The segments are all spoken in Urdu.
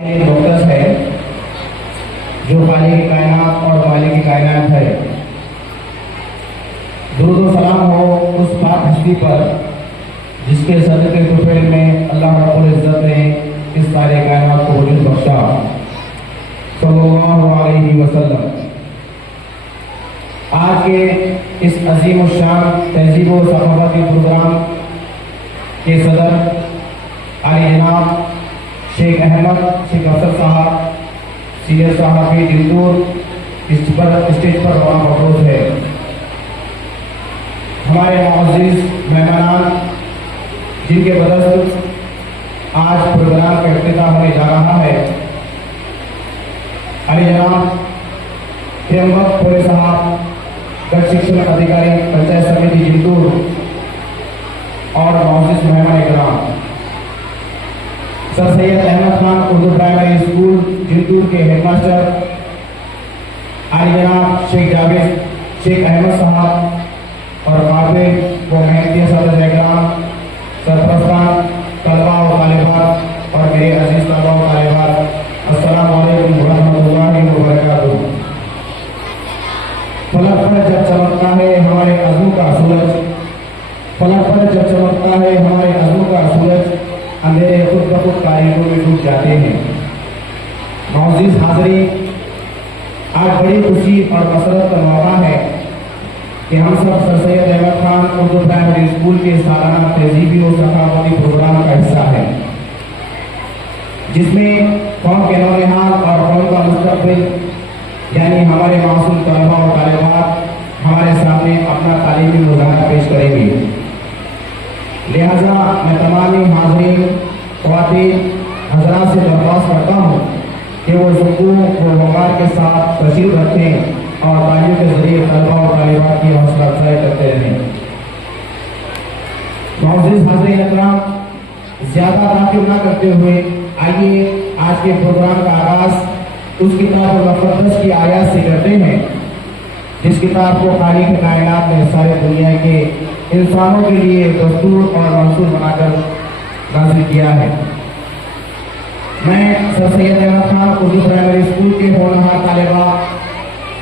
مقدس ہے جو خالق کائنات اور مالک کائنات ہے۔ درود و سلام ہو اس پاک ہستی پر جس کے صدقے طفیل میں اللہ رب العزت نے اس سارے کائنات کو وجود بخشا، صلی اللہ علیہ وسلم۔ آج کے اس عظیم الشان تہذیب و ثقافتی پروگرام کے صدر علی جناب شیخ احمد شیخ افسر صاحب سینئر صحافی جلدور اسٹیج پر وہاں موجود ہے۔ ہمارے معزز مہمانان جن کے بدستور آج پروگرام کا افتتاح ہونے جا رہا ہے، علی جناب ہیمت پورے صاحب گڑھ شکشن ادھیکاری پنچایت سمیتی جلدور اور معزز مہمان اکرام سر سید احمد خان اردو پرائمری اسکول جلدور کے ہیڈ ماسٹر علی جناب شیخ جاوید شیخ احمد صاحب اور قابل و محنتی اساتذہ اکرام، سرپرستان، طلباء و طالبات اور میرے عزیز طلباء و طالبات، السلام علیکم ورحمۃ اللہ وبرکاتہ۔ فلک پر جب چمکتا ہے ہمارے عزم کا سورج، فلک پر جب چمکتا ہے ہمارے عزم کا سورج، اندھیرے خود بخود تاریخوں میں ڈوب جاتے ہیں۔ معزز حاضرین، آج بڑی خوشی اور مسرت کا موقع ہے کہ ہم سب سر سید احمد خان اردو پرائمری اسکول کے سالانہ تہذیبی و ثقافتی پروگرام کا حصہ ہے، جس میں قوم کے نونہال اور قوم کا مستقبل یعنی ہمارے معصوم طلباء و طالبات ہمارے سامنے اپنا تعلیمی مظاہرہ پیش کریں گے۔ لہذا میں تمام حاضرین خواتین حضرات سے درخواست کرتا ہوں کہ وہ سکون و وقار کے ساتھ تشریف رکھیں اور تعلیم کے ذریعے طلباء و طالبات کی حوصلہ افزائی کرتے رہیں۔ معزز حاضرین اکرام، زیادہ تاخیر نہ کرتے ہوئے آئیے آج کے پروگرام کا آغاز اس کتاب مقدس کی آیات سے کرتے ہیں جس کتاب کو خالق کائنات نے سارے دنیا کے انسانوں کے لیے دستور اور منصور بنا کر نازل کیا ہے۔ میں سر سید احمد خان اردو پرائمری اسکول کے ہونہار طالبہ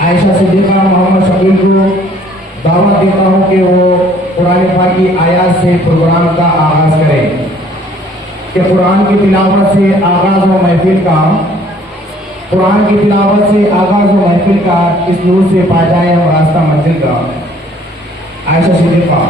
عائشہ صدیقہ محمد شکیل کو دعوت دیتا ہوں کہ وہ قرآن پاک کی آیات سے پروگرام کا آغاز کریں، کہ قرآن کی تلاوت سے آغاز و محفل کا قرآن کی تلاوت سے آغاز و محفل کا اس نور سے پا جائے ہم راستہ منزل کا۔ عائشہ صدیقہ۔